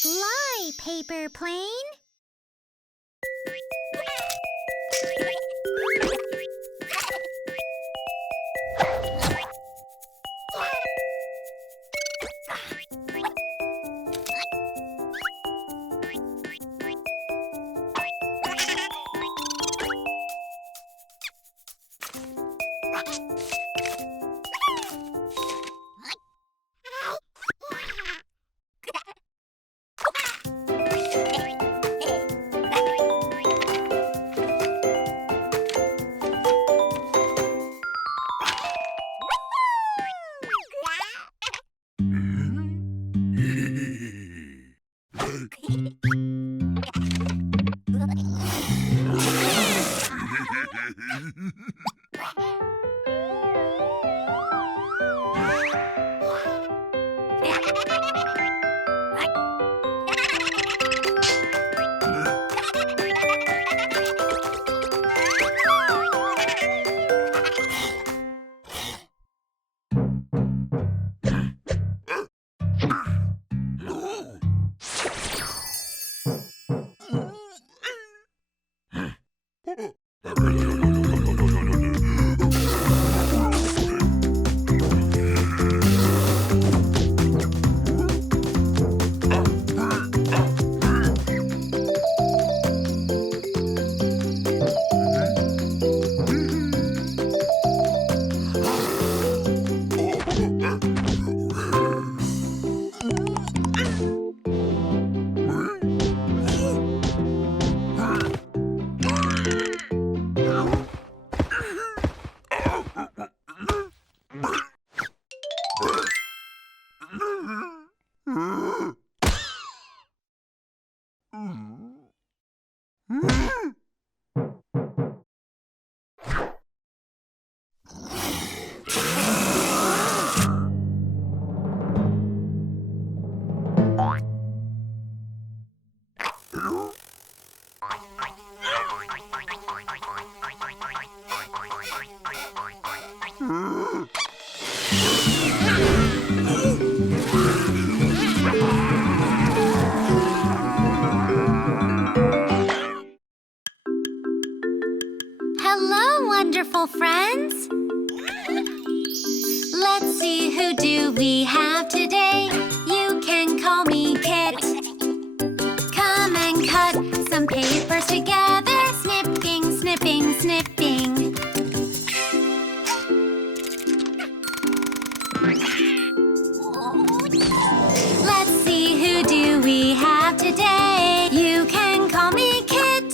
Fly, paper plane. Hello, wonderful friends. Let's see, who do we have today? You can call me Kit. Come and cut some papers together. Snipping, snipping, snipping. Let's see, who do we have today? You can call me Kit.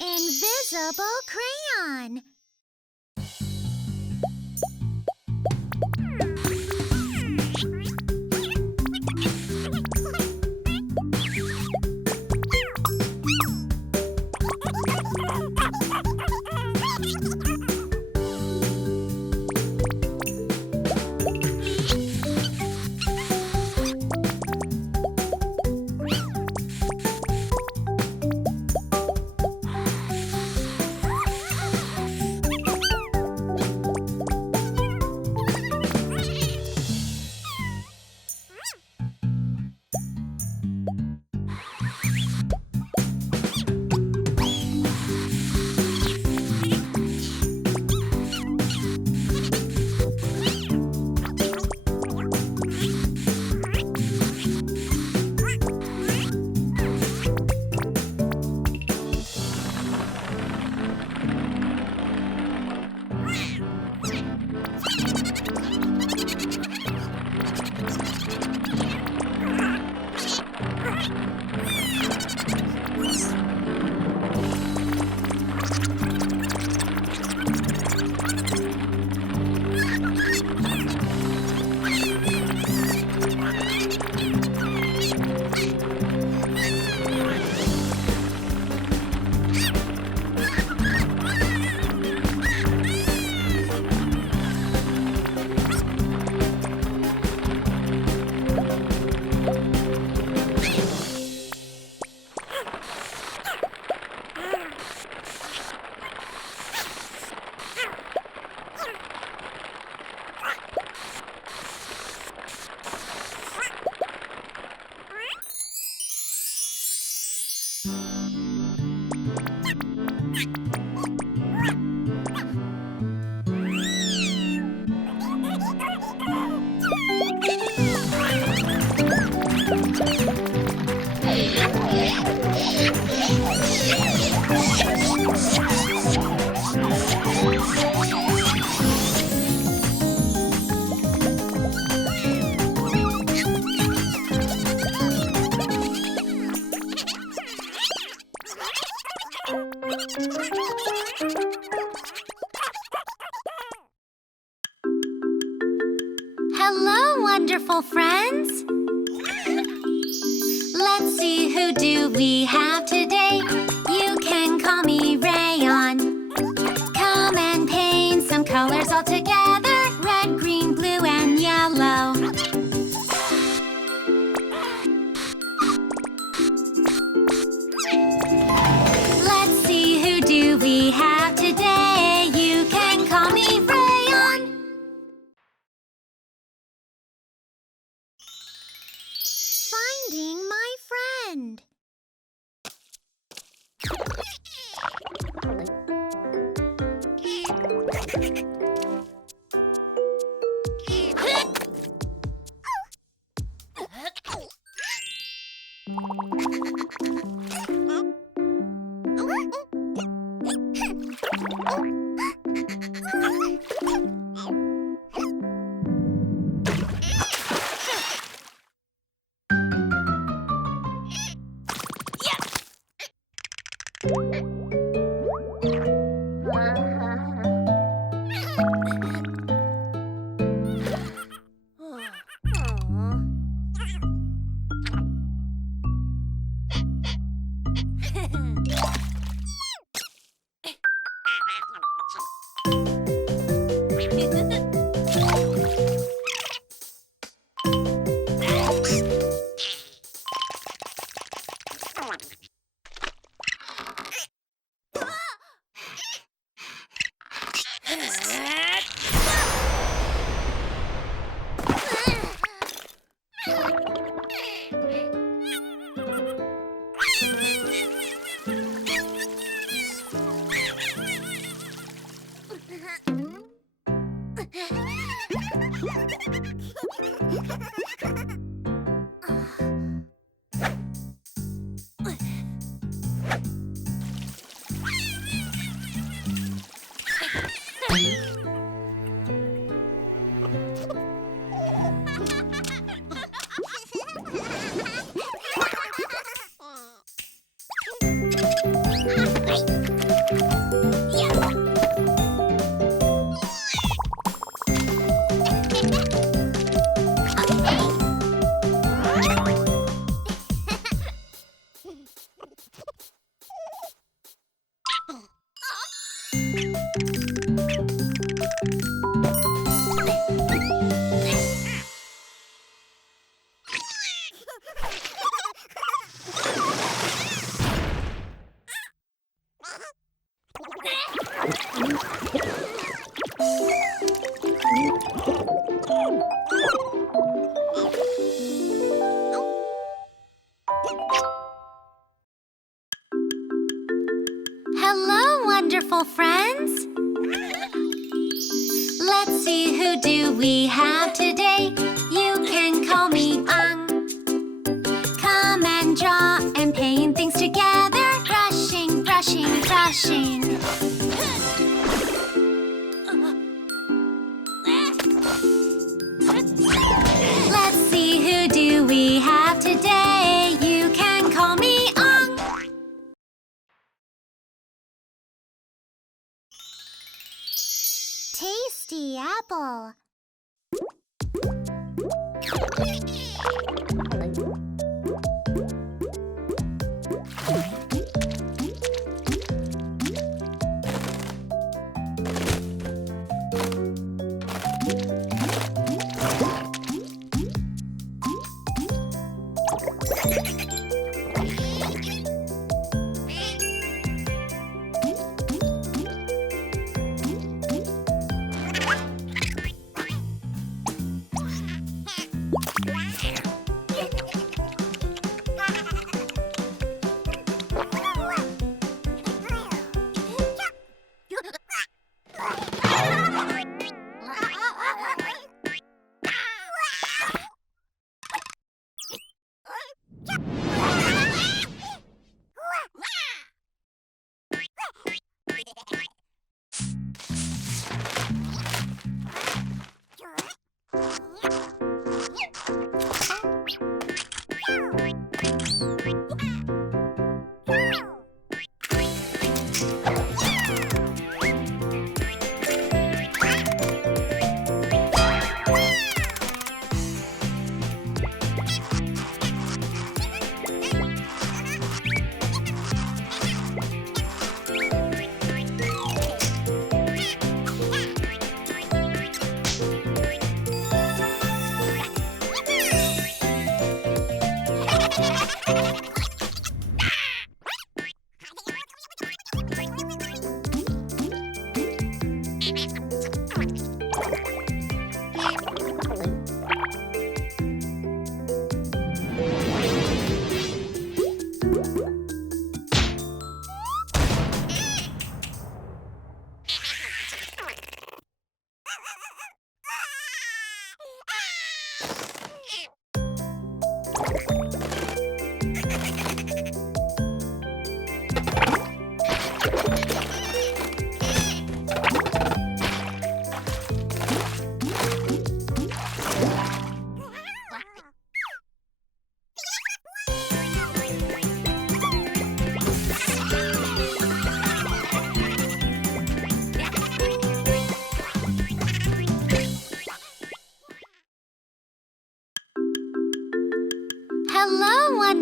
Invisible crayon. Hello, wonderful friends. Let's see who do we have today. You can call me Rayon. Come and paint some colors all together. Red, green, blue, and yellow. Let's see who do we have today. You can call me Rayon. Finding my friend. Hello, wonderful friends. Let's see who do we have today. You can call me Ang. Come and draw and paint things together. Brushing, brushing, brushing. Let's see who do we have today. You can call me Ang. Tasty apple.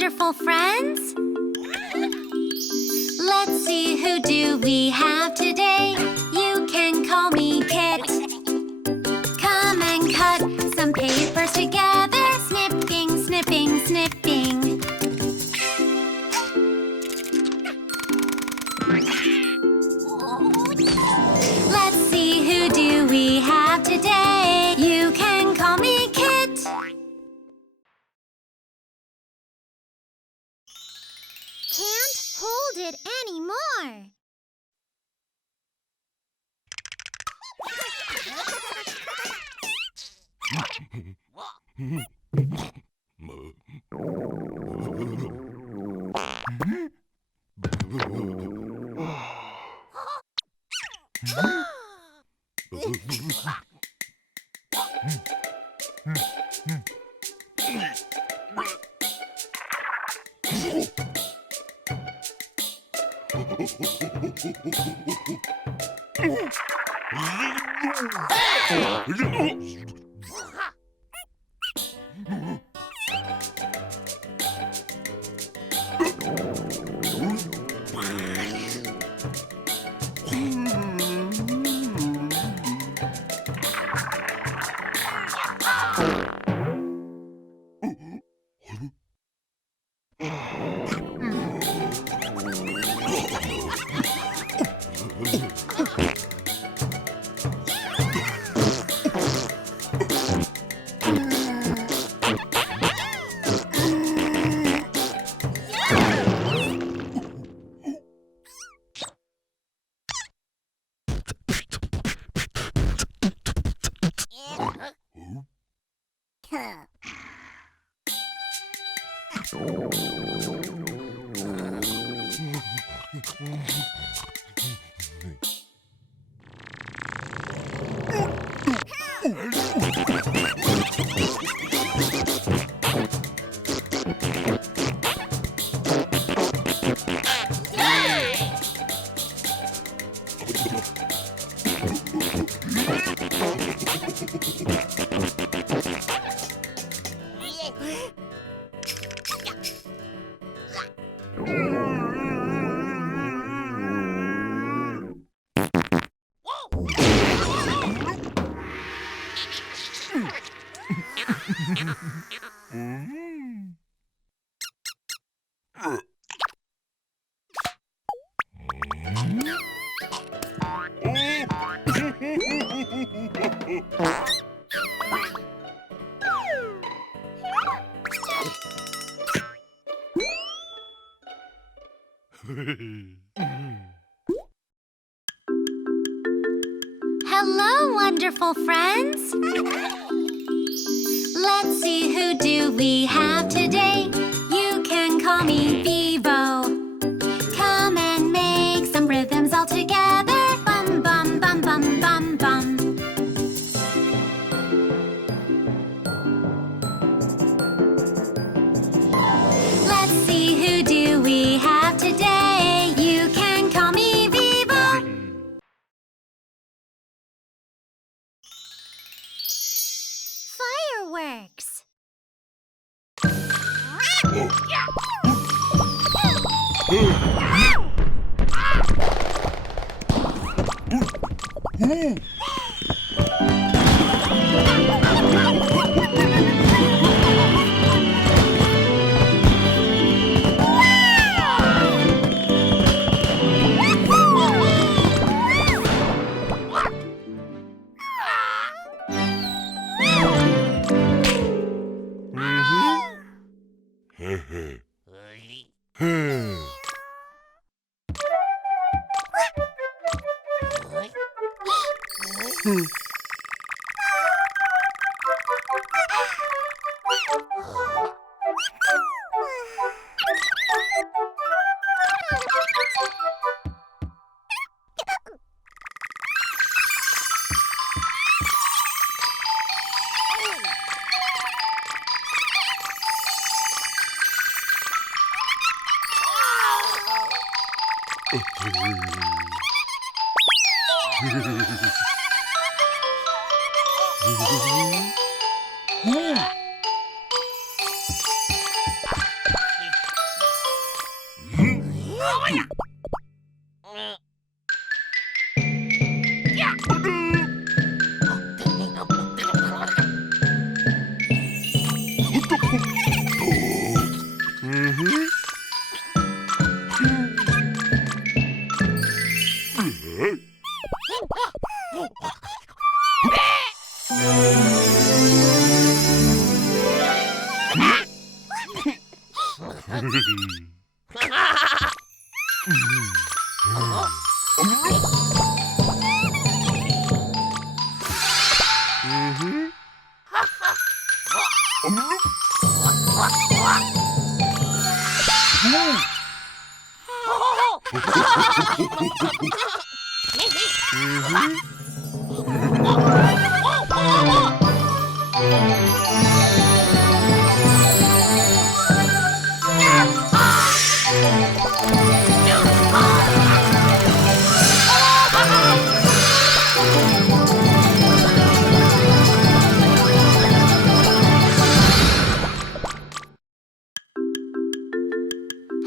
wonderful friends. Let's see, who do we have today? You can call me Kit. Come and cut some papers together. Snipping, snipping, snipping. Let's see, who do we have today? You can call me Kit. Can't hold it anymore. Hello, wonderful friends. Let's see, who do we have today? You can call me Vivo. Come and make some rhythms all together. Bum, bum, bum, bum, bum, bum. Let's see, who do we have today? You can call me Vivo. Fireworks.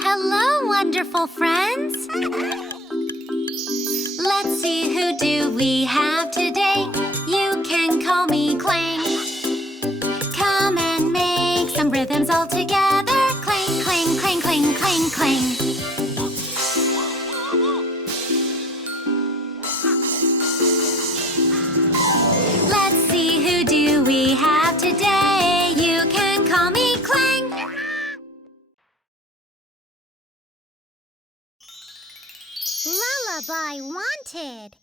Hello, wonderful friends. Let's see, who do we have today? You can call me Clang. Come and make some rhythms all together. Clang, clang, clang, clang, clang, clang. Let's see, who do we have today? You can call me Clang. Lullaby wanted.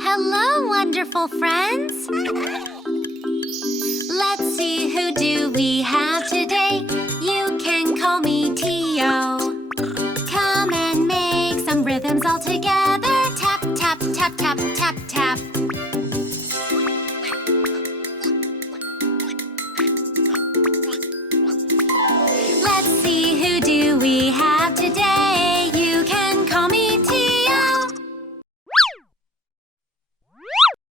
Hello, wonderful friends. Let's see, who do we have today?